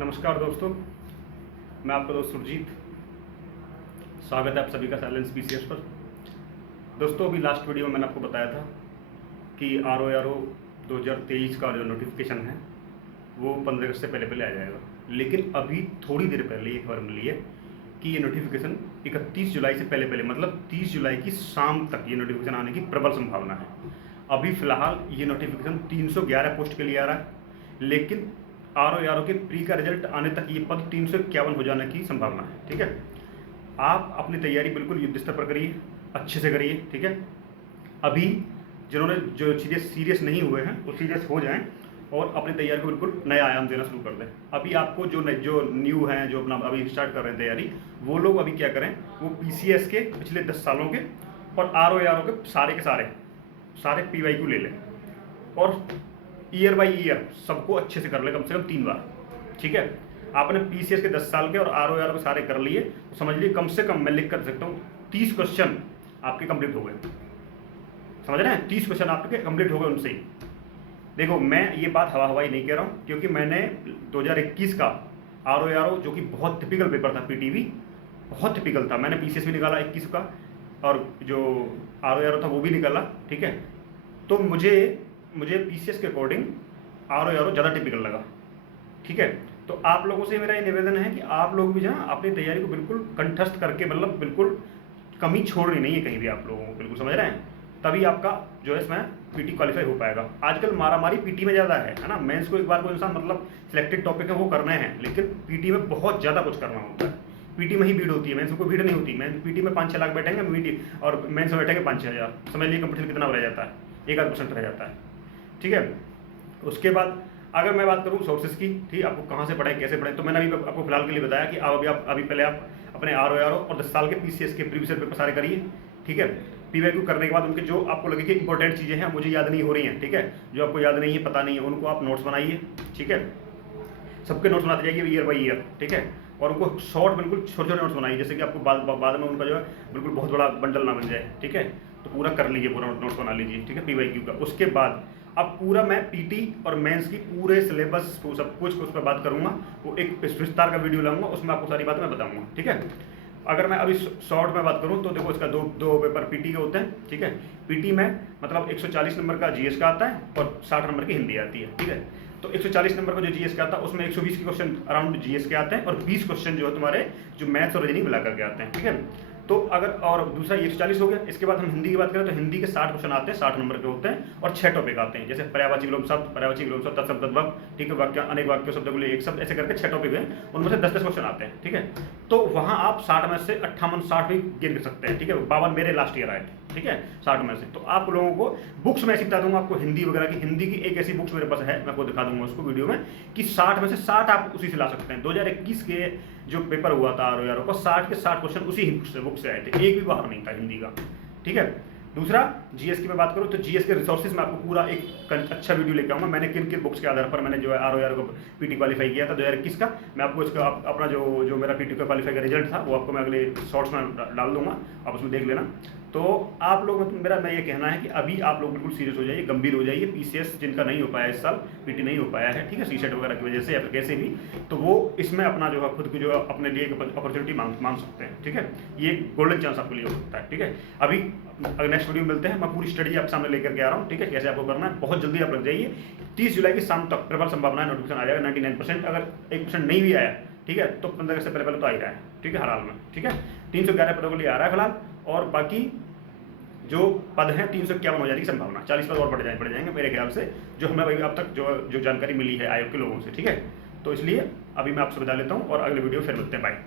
नमस्कार दोस्तों, मैं आपका दोस्त सुरजीत। स्वागत है आप सभी का साइलेंस पीसीएस पर। दोस्तों, अभी लास्ट वीडियो में मैंने आपको बताया था कि RO 2023 का जो नोटिफिकेशन है वो 15 अगस्त से पहले पहले आ जाएगा। लेकिन अभी थोड़ी देर पहले ये खबर मिली है कि ये नोटिफिकेशन 31 जुलाई से पहले पहले मतलब 30 जुलाई की शाम तक ये नोटिफिकेशन आने की प्रबल संभावना है। अभी फ़िलहाल ये नोटिफिकेशन 311 पोस्ट के लिए आ रहा है, लेकिन RO के प्री का रिजल्ट आने तक ये पद 351 हो जाने की संभावना है। ठीक है, आप अपनी तैयारी बिल्कुल युद्ध स्तर पर करिए, अच्छे से करिए। ठीक है, अभी जिन्होंने जो चीज़ें सीरियस नहीं हुए हैं वो सीरियस हो जाएं और अपनी तैयारी को बिल्कुल नया आयाम देना शुरू कर दें। अभी आपको जो न्यू हैं, जो अपना अभी स्टार्ट कर रहे हैं तैयारी, वो लोग अभी क्या करें, वो PCS के पिछले 10 सालों के और RO के सारे PYQ ले लें और ईयर बाई ईयर सबको अच्छे से कर ले, कम से कम 3 बार। ठीक है, आपने PCS के 10 साल के और RO के सारे कर लिए तो समझ लीजिए कम से कम मैं लिख कर सकता हूँ 30 क्वेश्चन आपके कंप्लीट हो गए। समझ रहे हैं, 30 क्वेश्चन आपके कंप्लीट हो गए उनसे ही। देखो, मैं ये बात हवाई नहीं कह रहा हूँ, क्योंकि मैंने 2021 का RO जो कि बहुत टिपिकल पेपर था, PTV बहुत टिपिकल था, मैंने PCS भी निकाला 21 का और जो RO था वो भी निकाला। ठीक है, तो मुझे PCS के अकॉर्डिंग RO ज़्यादा टिपिकल लगा। ठीक है, तो आप लोगों से मेरा ये निवेदन है कि आप लोग भी जो है अपनी तैयारी को बिल्कुल कंठस्थ करके, मतलब बिल्कुल कमी छोड़नी नहीं है कहीं भी आप लोगों को, बिल्कुल समझ रहे हैं, तभी आपका जो है इसमें PT क्वालिफाई हो पाएगा। आजकल मारामारी PT में ज़्यादा है ना। मेंस को एक बार कोई इंसान मतलब सिलेक्टेड टॉपिक है वो करने हैं, लेकिन PT में बहुत ज़्यादा कुछ करना होता है। PT में ही भीड़ होती है, मेंस में कोई भीड़ नहीं होती। PT में 5-6 लाख बैठेंगे PT और मेंस में बैठेंगे 5-6 हज़ार। समझ लीजिए कंपटीशन कितना रह जाता है, 1-8% रह जाता है। ठीक है, उसके बाद अगर मैं बात करूँ सोर्सेज की, ठीक, आपको कहाँ से पढ़ें कैसे पढ़ें, तो मैंने अभी आपको फिलहाल के लिए बताया कि अभी पहले आप अपने RO और 10 साल के PCS के प्रीवियस पेपर सारे करिए। ठीक है, PYQ करने के बाद उनके जो आपको लगे कि इंपॉर्टेंट चीज़ें हैं मुझे याद नहीं हो रही हैं, ठीक है, जो आपको याद नहीं है, पता नहीं है, उनको आप नोट्स बनाइए। ठीक है, सबके नोट्स बनाते जाइए ईयर बाई ईयर। ठीक है, और उनको शॉर्ट बिल्कुल छोटे छोटे नोट्स बनाइए, जैसे कि आपको बाद में उनका जो है बिल्कुल बहुत बड़ा बंडल ना बन जाए। ठीक है, तो पूरा कर लीजिए, पूरा नोट्स बना लीजिए। ठीक है, PYQ का। उसके बाद अब पूरा मैं PT और मेंस की पूरे सिलेबस सब कुछ उस पर बात करूंगा, वो एक विस्तार का वीडियो लाऊंगा, उसमें आपको सारी बातें मैं बताऊंगा। ठीक है, अगर मैं अभी शॉर्ट में बात करूं तो देखो, इसका दो पेपर PT के होते हैं। ठीक है, PT में मतलब 140 नंबर का GS का आता है और 60 नंबर की हिंदी आती है। ठीक है, तो 140 नंबर का जो GS का आता है उसमें 120 के क्वेश्चन अराउंड GS के आते हैं और 20 क्वेश्चन जो है तुम्हारे जो मैथ्स और रीजनिंग मिला करके आते हैं। ठीक है, तो अगर और दूसरा 140 हो गया। इसके बाद हम हिंदी की बात करें तो हिंदी के 60 क्वेश्चन आते हैं, 60 नंबर के होते हैं और 6 टॉपिक आते हैं, जैसे पर्यायवाची विलोम शब्द, तत्शब्द तद्भव। ठीक है, वाक्य अनेक वाक्यों शब्द के लिए एक शब्द, ऐसे करके 6 टॉपिक हैं, उनमें से 10-10 क्वेश्चन आते हैं। ठीक है, तो वहाँ आप 60 में से 58-60 भी गेन कर सकते हैं। ठीक है, 52 मेरे लास्ट ईयर आए थे। ठीक है, 60 में से। तो आप लोगों को बुक्स में ऐसी बता दूंगा आपको, हिंदी वगैरह की, हिंदी की एक ऐसी बुक्स मेरे पास है, मैं आपको दिखा दूंगा उसको वीडियो में, कि 60 में से 60 आप उसी से ला सकते हैं। 2021 के जो पेपर हुआ था RO का, 60 के 60 क्वेश्चन उसी बुक से आए थे, एक भी बाहर नहीं था हिंदी का। ठीक है, दूसरा GS की मैं बात करूँ तो GS के रिसोर्सेज में आपको पूरा एक अच्छा वीडियो लेके आऊँगा। मैंने किन किन बुक्स के आधार पर मैंने जो है RO को PT क्वालिफाई किया था 2021 का, मैं आपको इसका अपना जो मेरा PT का क्वालिफाई का रिजल्ट था वो आपको मैं अगले शॉर्ट्स में डाल दूंगा, आप उसमें देख लेना। तो आप लोग मैं ये कहना है कि अभी आप लोग बिल्कुल सीरियस हो जाइए, गंभीर हो जाइए। PCS जिनका नहीं हो पाया इस साल, PT नहीं हो पाया है, ठीक है, CSET वगैरह की वजह से या फिर कैसे भी, तो वो इसमें अपना जो है खुद की जो अपने लिए अपॉर्चुनिटी मांग सकते हैं। ठीक है, ये गोल्डन चांस आपके लिए हो सकता है। ठीक है, अभी अगर नेक्स्ट वीडियो में मिलते हैं, मैं पूरी स्टडी आपके सामने लेकर के आ रहा हूँ। ठीक है, कैसे आपको करना है, बहुत जल्दी आप लग जाइए। 30 जुलाई की शाम तक प्रबल संभावना है नोटिफिकेशन आ जाएगा 99%। अगर 1% नहीं भी आया, ठीक है, तो 15 अगस्त से पहले तो आ ही रहा है। ठीक है, हर हाल में। ठीक है, 311 पदों के लिए आ रहा है फिलहाल, और बाकी जो पद हैं 351 हो जाने की संभावना, 40 पद और बढ़ जाएंगे मेरे ख्याल से, जो हमें अब तक जो जानकारी मिली है आयोग के लोगों से। ठीक है, तो इसलिए अभी मैं आपसे बता लेता हूँ और अगले वीडियो फिर मिलते हैं। बाय।